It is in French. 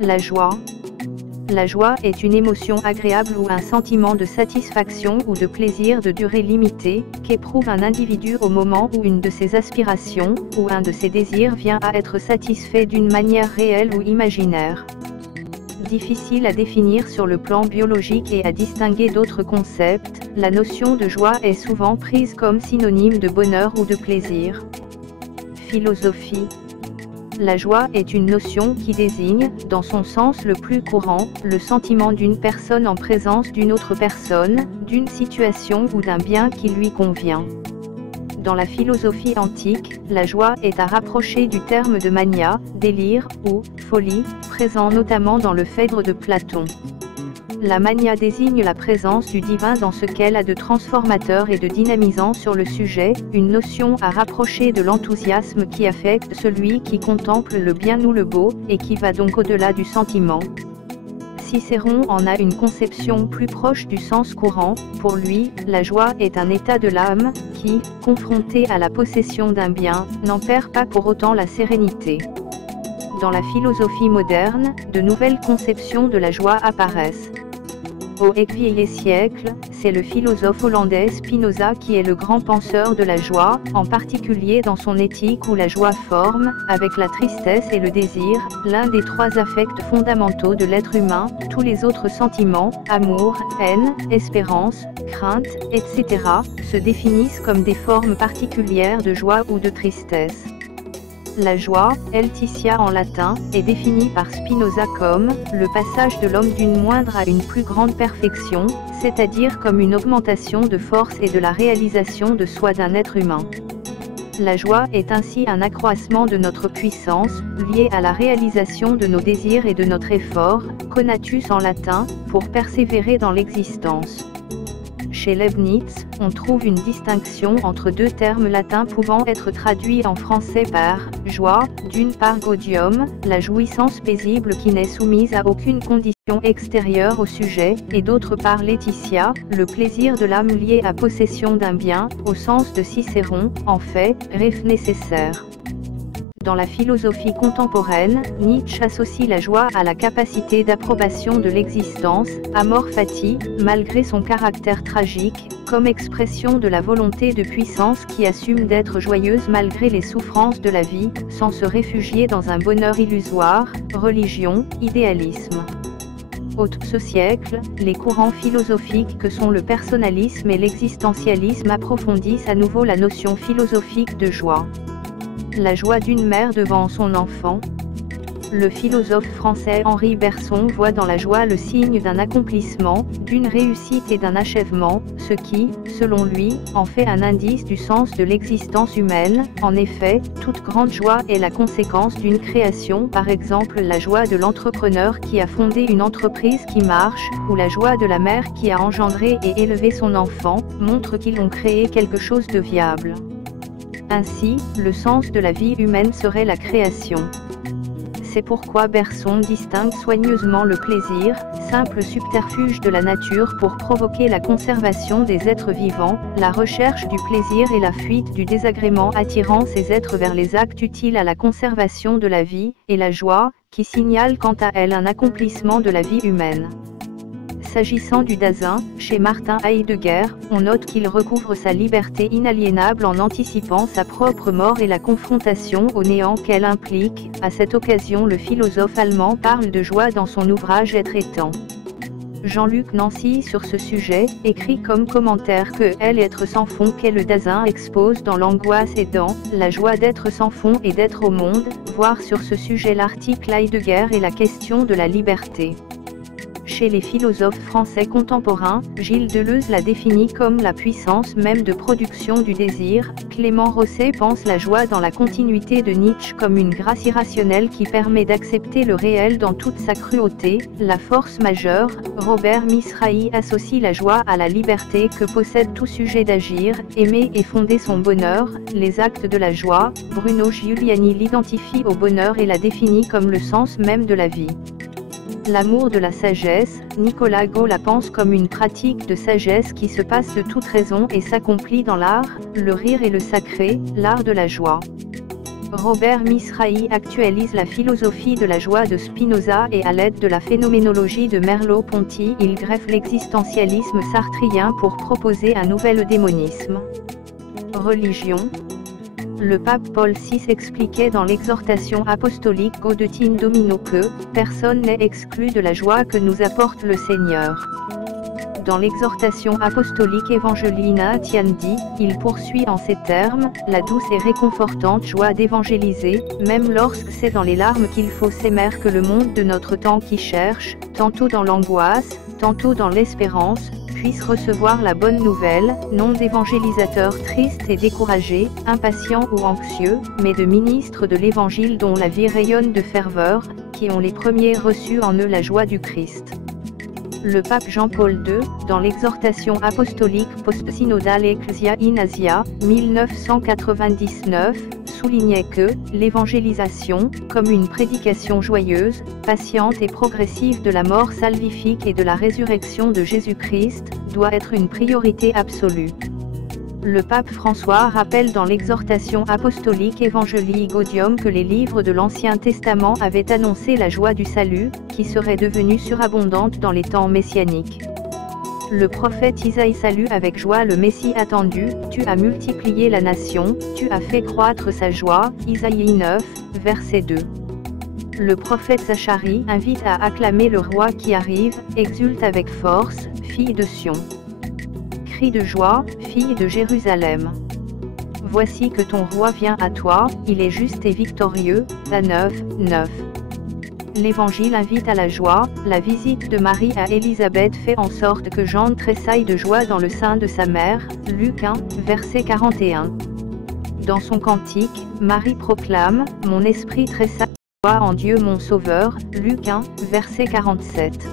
La joie. La joie est une émotion agréable ou un sentiment de satisfaction ou de plaisir de durée limitée, qu'éprouve un individu au moment où une de ses aspirations, ou un de ses désirs vient à être satisfait d'une manière réelle ou imaginaire. Difficile à définir sur le plan biologique et à distinguer d'autres concepts, la notion de joie est souvent prise comme synonyme de bonheur ou de plaisir. Philosophie. La joie est une notion qui désigne, dans son sens le plus courant, le sentiment d'une personne en présence d'une autre personne, d'une situation ou d'un bien qui lui convient. Dans la philosophie antique, la joie est à rapprocher du terme de mania, délire, ou folie, présent notamment dans le Phèdre de Platon. La mania désigne la présence du divin dans ce qu'elle a de transformateur et de dynamisant sur le sujet, une notion à rapprocher de l'enthousiasme qui affecte celui qui contemple le bien ou le beau, et qui va donc au-delà du sentiment. Cicéron en a une conception plus proche du sens courant. Pour lui, la joie est un état de l'âme, qui, confronté à la possession d'un bien, n'en perd pas pour autant la sérénité. Dans la philosophie moderne, de nouvelles conceptions de la joie apparaissent. Au XVIIe siècle, c'est le philosophe hollandais Spinoza qui est le grand penseur de la joie, en particulier dans son éthique où la joie forme, avec la tristesse et le désir, l'un des trois affects fondamentaux de l'être humain. Tous les autres sentiments, amour, haine, espérance, crainte, etc., se définissent comme des formes particulières de joie ou de tristesse. La joie, Laetitia en latin, est définie par Spinoza comme « le passage de l'homme d'une moindre à une plus grande perfection, c'est-à-dire comme une augmentation de force et de la réalisation de soi d'un être humain ». La joie est ainsi un accroissement de notre puissance, lié à la réalisation de nos désirs et de notre effort, conatus en latin, pour persévérer dans l'existence. Chez Leibniz, on trouve une distinction entre deux termes latins pouvant être traduits en français par « joie », d'une part gaudium, la jouissance paisible qui n'est soumise à aucune condition extérieure au sujet, et d'autre part laetitia, le plaisir de l'âme lié à possession d'un bien, au sens de Cicéron, en fait, ref nécessaire. Dans la philosophie contemporaine, Nietzsche associe la joie à la capacité d'approbation de l'existence, amor fati, malgré son caractère tragique, comme expression de la volonté de puissance qui assume d'être joyeuse malgré les souffrances de la vie, sans se réfugier dans un bonheur illusoire, religion, idéalisme. Au ce siècle, les courants philosophiques que sont le personnalisme et l'existentialisme approfondissent à nouveau la notion philosophique de joie. La joie d'une mère devant son enfant. Le philosophe français Henri Bergson voit dans la joie le signe d'un accomplissement, d'une réussite et d'un achèvement, ce qui, selon lui, en fait un indice du sens de l'existence humaine. En effet, toute grande joie est la conséquence d'une création, par exemple la joie de l'entrepreneur qui a fondé une entreprise qui marche, ou la joie de la mère qui a engendré et élevé son enfant, montre qu'ils ont créé quelque chose de viable. Ainsi, le sens de la vie humaine serait la création. C'est pourquoi Bergson distingue soigneusement le plaisir, simple subterfuge de la nature pour provoquer la conservation des êtres vivants, la recherche du plaisir et la fuite du désagrément attirant ces êtres vers les actes utiles à la conservation de la vie, et la joie, qui signale quant à elle un accomplissement de la vie humaine. S'agissant du Dasein, chez Martin Heidegger, on note qu'il recouvre sa liberté inaliénable en anticipant sa propre mort et la confrontation au néant qu'elle implique. À cette occasion, le philosophe allemand parle de joie dans son ouvrage Être et temps. Jean-Luc Nancy sur ce sujet, écrit comme commentaire que Être sans fond qu'est le Dasein expose dans l'angoisse et dans la joie d'être sans fond et d'être au monde, voir sur ce sujet l'article Heidegger et la question de la liberté. Chez les philosophes français contemporains, Gilles Deleuze la définit comme la puissance même de production du désir. Clément Rosset pense la joie dans la continuité de Nietzsche comme une grâce irrationnelle qui permet d'accepter le réel dans toute sa cruauté, la force majeure. Robert Misrahi associe la joie à la liberté que possède tout sujet d'agir, aimer et fonder son bonheur, les actes de la joie. Bruno Giuliani l'identifie au bonheur et la définit comme le sens même de la vie. L'amour de la sagesse, Nicolas Gau la pense comme une pratique de sagesse qui se passe de toute raison et s'accomplit dans l'art, le rire et le sacré, l'art de la joie. Robert Misrahi actualise la philosophie de la joie de Spinoza et à l'aide de la phénoménologie de Merleau-Ponty il greffe l'existentialisme sartrien pour proposer un nouvel démonisme. Religion. Le pape Paul VI expliquait dans l'exhortation apostolique Gaudetin Domino que « Personne n'est exclu de la joie que nous apporte le Seigneur ». Dans l'exhortation apostolique Evangelina Tiandi, il poursuit en ces termes, la douce et réconfortante joie d'évangéliser, même lorsque c'est dans les larmes qu'il faut s'aimer que le monde de notre temps qui cherche, tantôt dans l'angoisse, tantôt dans l'espérance, puisse recevoir la bonne nouvelle, non d'évangélisateurs tristes et découragés, impatients ou anxieux, mais de ministres de l'Évangile dont la vie rayonne de ferveur, qui ont les premiers reçu en eux la joie du Christ. Le pape Jean-Paul II, dans l'exhortation apostolique post-synodale Ecclesia in Asia, 1999, soulignait que l'évangélisation, comme une prédication joyeuse, patiente et progressive de la mort salvifique et de la résurrection de Jésus-Christ, doit être une priorité absolue. Le pape François rappelle dans l'exhortation apostolique Evangelii Gaudium que les livres de l'Ancien Testament avaient annoncé la joie du salut, qui serait devenue surabondante dans les temps messianiques. Le prophète Isaïe salue avec joie le Messie attendu, tu as multiplié la nation, tu as fait croître sa joie, Isaïe 9, verset 2. Le prophète Zacharie invite à acclamer le roi qui arrive, exulte avec force, fille de Sion. Cri de joie, fille de Jérusalem. Voici que ton roi vient à toi, il est juste et victorieux, à 9, 9. L'Évangile invite à la joie, la visite de Marie à Élisabeth fait en sorte que Jean tressaille de joie dans le sein de sa mère, Luc 1, verset 41. Dans son cantique, Marie proclame, « Mon esprit tressaille de joie en Dieu mon Sauveur », Luc 1, verset 47.